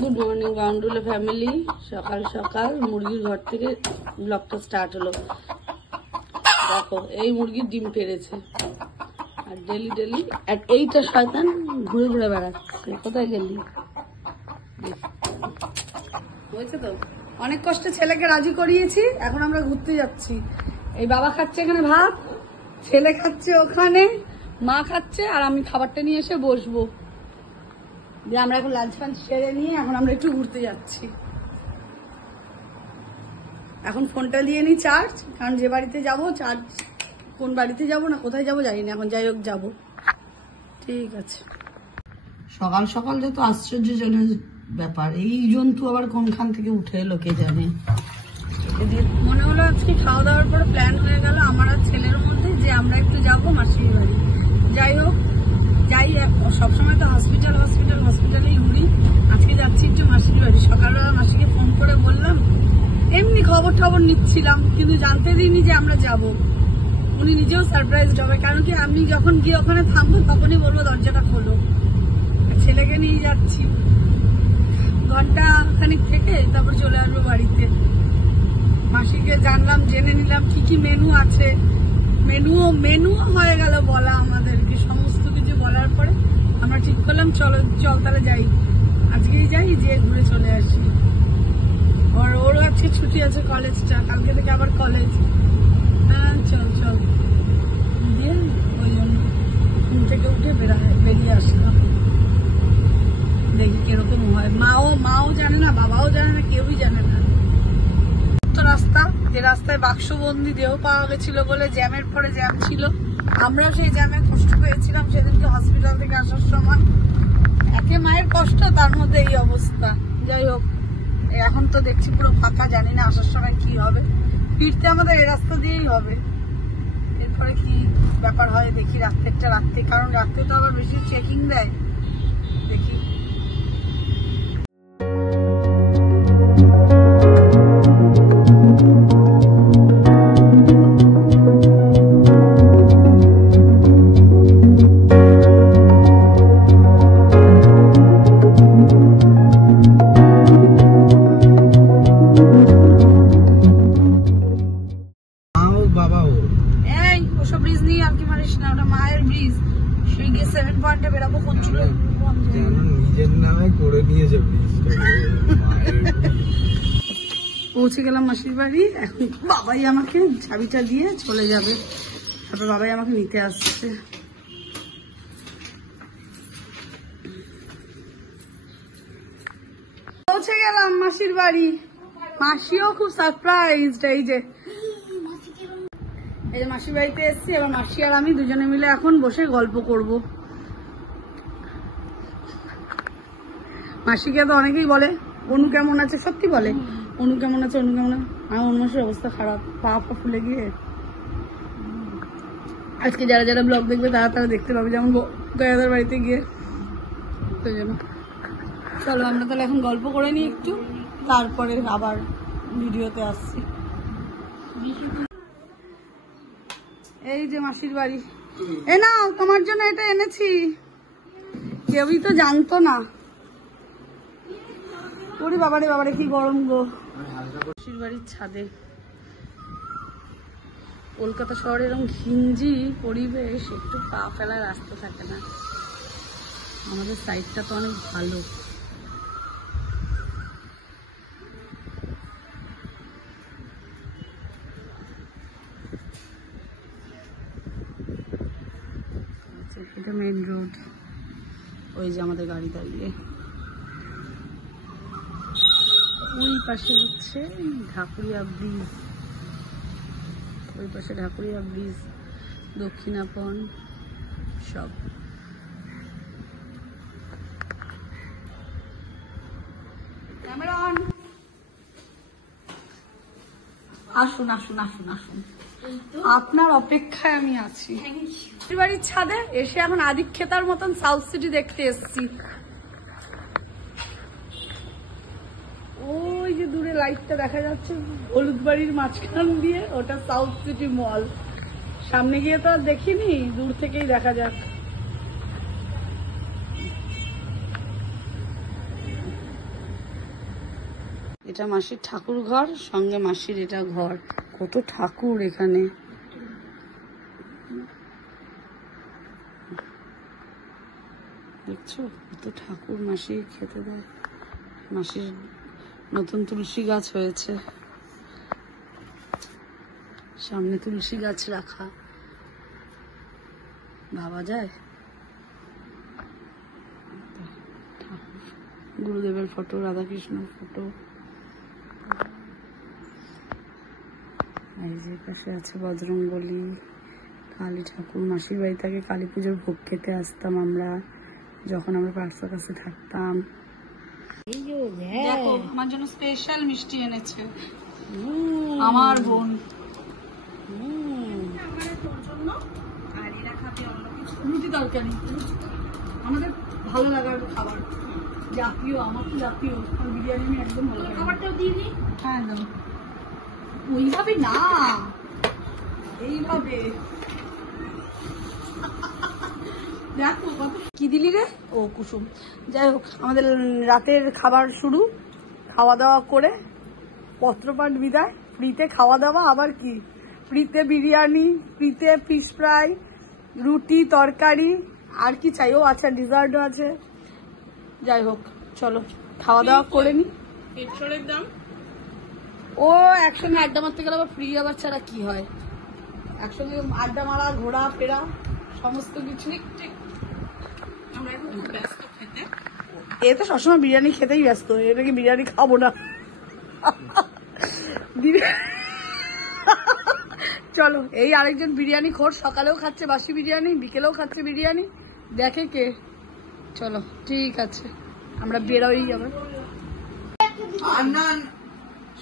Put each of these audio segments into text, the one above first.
Good morning বাউন্ডুলা family. সকাল সকাল মুরগির ঘর থেকে ব্লগটা স্টার্ট হলো। দেখো এই মুরগির ডিম পেড়েছে আর ডেলি ডেলি এইটা শয়তান ঘুরে ঘুরে বেড়াচ্ছে। কোথায় গেলি? হয়েছে তো, অনেক কষ্টে ছেলেকে রাজি করিয়েছি, এখন আমরা ঘুরতে যাচ্ছি। এই বাবা খাচ্ছে এখানে ভাত, ছেলে খাচ্ছে ওখানে, মা খাচ্ছে, আর আমি খাবারটা নিয়ে এসে বসবো। যে আমরা এখন লাঞ্চ ফাঞ্চ সেরে নিয়ে এখন আমরা একটু ঘুরতে যাচ্ছি। এখন ফোনটা দিয়ে নিই চার্জ, কারণ যে বাড়িতে যাব চার্জ, কোন বাড়িতে যাব না কোথায় যাব জানি না, এখন যাই হোক যাবো। ঠিক আছে। সকাল সকাল যত আশ্চর্যজনক ব্যাপার, এই জন্তু আবার কোনখান থেকে উঠে এলো কে জানে। মনে হলো আজকে খাওয়া দাওয়ার পরে প্ল্যান হয়ে গেল আমার আর ছেলের মধ্যে যে আমরা একটু যাবো মাসির বাড়ি। যাই হোক, যাই, সবসময় তো হসপিটালেই ঘুরি, আজকে যাচ্ছি একটু মাসির বাড়ি। সকালবেলা মাসিকে ফোন করে বললাম, এমনি খবর টবর নিচ্ছিলাম, কিন্তু জানতে দিইনি যে আমরা যাব। উনি নিজেও সারপ্রাইজড হবে, কারণ কি আমি যখন গিয়ে ওখানে থামবো তখনই বলবো দরজাটা খোলো। ছেলেকে নিয়ে যাচ্ছি, ঘন্টা খানিক থেকে তারপর চলে আসবো বাড়িতে। মাসিকে জানলাম, জেনে নিলাম কি কি মেনু আছে। মেনুও হয়ে গেল বলা আমাদেরকে, সমস্ত কিছু বলার পরে আমরা ঠিক করলাম চল তাহলে যাই, আজকেই যাই, যে ঘুরে চলে আসি। ওরও আজকে ছুটি আছে কলেজটা, কালকে থেকে আবার কলেজ। হ্যাঁ চল দিয়ে ওই জন্য ঘুম থেকে উঠে বেরিয়ে আসলাম। দেখি কিরকম হয়। মাও জানে না, বাবাও জানে না, কেউই জানে না। রাস্তা, এই রাস্তায় বাক্সবন্দি দেহ পাওয়া গেছিল বলে জ্যামের পরে জ্যাম ছিল। আমরাও সেই জ্যামে কষ্ট পেয়েছিলাম সেদিনকে হসপিটাল থেকে আসার সময়। একে মায়ের কষ্ট, তার মধ্যে এই অবস্থা। যাই হোক, এখন তো দেখছি পুরো ফাঁকা, জানি না আসার সময় কি হবে। ফিরতে আমাদের এই রাস্তা দিয়েই হবে। এরপরে কি ব্যাপার হয় দেখি, রাত্রে, কারণ রাত্রে তো আবার বেশি চেকিং দেয়, দেখি। পৌঁছে গেলাম মাসির বাড়ি। এখন বাবাই আমাকে চাবিটা দিয়ে চলে যাবে, তারপর বাবাই আমাকে নিতে আসছে। পৌঁছে গেলাম মাসির বাড়ি। মাসিও খুব সারপ্রাইজড। এই যে মাসির বাড়িতে এসছি, এবার মাসি আর আমি দুজনে মিলে এখন বসে গল্প করব। মাসিকে তো অনেকেই বলে অনু কেমন আছে, সত্যি বলে অনু কেমন আছে, অনু কেমন আছে। আমার অনু মাসির অবস্থা খারাপ, পা ফুলে গিয়ে। আজকে যারা ব্লগ দেখবে তারা দেখতে পাবে, যেমন গয়াদার বাড়িতে গিয়ে। তো যেন চলো আমরা তাহলে এখন গল্প করে নিই একটু, তারপরে আবার ভিডিওতে আসছি। এই যে মাসির বাড়ি, এ নাও তোমার জন্য এটা এনেছি, কেউই তো জানতো না। ওরে বাবারে কি গরম গো। মাসির বাড়ির ছাদে, কলকাতা শহরে এরকম ঘিঞ্জি পরিবেশ, একটু পা ফেলার রাস্তা থাকে না। আমাদের সাইডটা তো অনেক ভালো। এটা মেন রোড, ওই যে আমাদের গাড়ি দাঁড়িয়ে। ওই পাশে হচ্ছে ঢাকুরিয়া ব্রিজ, ওই পাশে ঢাকুরিয়া ব্রিজ, দক্ষিণাপন সব। Camera on. আসুন, আপনার অপেক্ষায় আমি আছি। বাড়ির ছাদে এসে এখন আদিক্ষেতার মতন সাউথ সিটি দেখতে এসছি। ওই যে দূরে লাইটটা দেখা যাচ্ছে হলুদ বাড়ির মাঝখান দিয়ে, ওটা সাউথ সিটি মল। সামনে গিয়ে তো আর দেখিনি, দূর থেকেই দেখা যাক। এটা মাসির ঠাকুর ঘর, সঙ্গে মাসির এটা ঘর। কত ঠাকুর এখানে, দেখছো কত ঠাকুর মাসি খেতে দেয়। মাসির নতুন তুলসী গাছ হয়েছে, সামনে তুলসী গাছ রাখা, ভাবা যায়। ঠাকুর, গুরুদেবের ফটো, রাধাকৃষ্ণের ফটো। এই যে পাশে আছে বজরংবলী, কালী ঠাকুর। মাসির বাড়ি থেকে কালী পুজোর ভোগ খেতে আসতাম আমরা, যখন আমরা পার্শ্বের কাছে থাকতাম। দেখো আমার জন্য স্পেশাল মিষ্টি এনেছে আমার বোন। রুটি তরকারি আমাদের ভালো লাগার খাবার, জাতীয়, আমার তো জাতীয়। বিরিয়ানি আমি একদম ভালো লাগে। খাবারটাও দিয়ে দিই। হ্যাঁ একদম ওইভাবে না, এইভাবে। দেখো কত কি দিলি রে। ও কুসুম। যাই হোক, আমাদের রাতের খাবার শুরু, খাওয়া দাওয়া করে পত্রপাঠ বিদায়। ফ্রিতে খাওয়া দাওয়া, আবার কি ফ্রিতে বিরিয়ানি, ফ্রিতে ফিশ ফ্রাই, রুটি তরকারি, আর কি চাই। ও আচ্ছা ডিজার্টও আছে। যাই হোক চলো খাওয়া দাওয়া করে নি। পেট্রোলের দাম ও একসঙ্গে আড্ডা মারতে গেলে আবার ফ্রি, আবার ছাড়া কি হয়। একসঙ্গে আড্ডা মারা, ঘোরা ফেরা, সমস্ত কিছু। এ তো সবসময় বিরিয়ানি খেতেই ব্যস্ত, এটা কি বিরিয়ানি খাবো না। চলো, এই আরেকজন বিরিয়ানি খোর, সকালেও খাচ্ছে বাসি বিরিয়ানি, বিকেলেও খাচ্ছে বিরিয়ানি, দেখে কে। চলো ঠিক আছে, আমরা বেরোই আবার।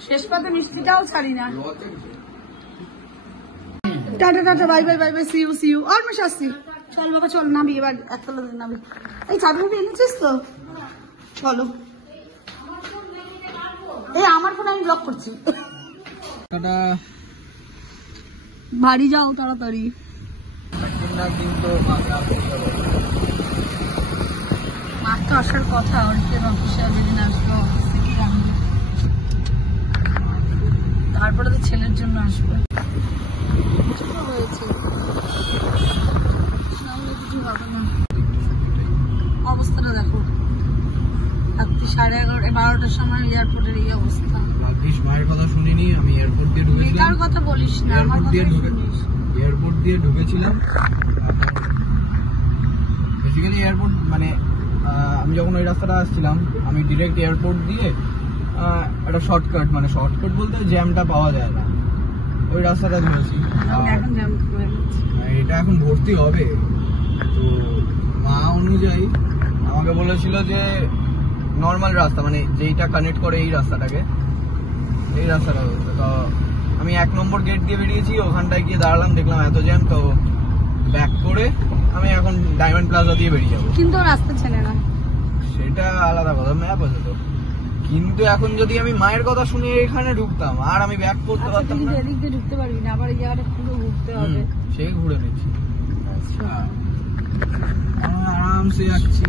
শেষ পাতে মিষ্টিটাও ছাড়ি না। Tata tata, bye bye bye bye, see you see you. আর মিশ আসছি। চল বাবা চল, নাবি এবার, একতলা নাবি। এই চাদরটা এনেছিস তো? চলো। এই আমার ফোন আমি ব্লক করছি। বাড়ি যাও তাড়াতাড়ি। মার তো আসার কথা, অর্থের অফিসে যেদিন আসবো অফিস থেকেই আনবো, তারপরে তো ছেলের জন্য আসবে। হয়েছে সামনে কিছু হবে না। অবস্থাটা দেখো, রাত্রি 11:30-12টার সময় এয়ারপোর্টের এই অবস্থা। মায়ের কথা শুনিনি আমি, এয়ারপোর্ট দিয়ে ঢুকেছিলাম। কার কথা বলিস না, আমার কথা শুনিস। এয়ারপোর্ট দিয়ে ঢুকেছিলাম। বেসিক্যালি এয়ারপোর্ট মানে আমি যখন ওই রাস্তাটা আসছিলাম, আমি ডিরেক্ট এয়ারপোর্ট দিয়ে একটা শর্টকাট, মানে শর্টকাট বলতে জ্যামটা পাওয়া যায় না, ওই রাস্তাটা ধরেছি। এখন জ্যাম হয়ে গেছে, এটা এখন ভর্তি হবে। তো মা অনুযায়ী আমাকে বলেছিল যে নর্মাল রাস্তা, মানে যেইটা কানেক্ট করে এই রাস্তাটাকে, এই রাস্তাটা হচ্ছে। তো আমি 1 নম্বর গেট দিয়ে বেরিয়েছি, ওখানটায় গিয়ে দাঁড়ালাম, দেখলাম এত জ্যাম। তো ব্যাক করে আমি এখন ডায়মন্ড প্লাজা দিয়ে বেরিয়ে যাবো। কিন্তু রাস্তা চেনে না, সেটা আলাদা কথা, ম্যাপ আছে তো। কিন্তু এখন যদি আমি মায়ের কথা শুনে এখানে ঢুকতাম, আর আমি ব্যাক করতে পারতাম না। এদিক দিয়ে ঢুকতে পারবি না, আবার এই জায়গাটা পুরো ঘুরতে হবে। সেই ঘুরে নিচ্ছি, আচ্ছা আরামসে যাচ্ছি।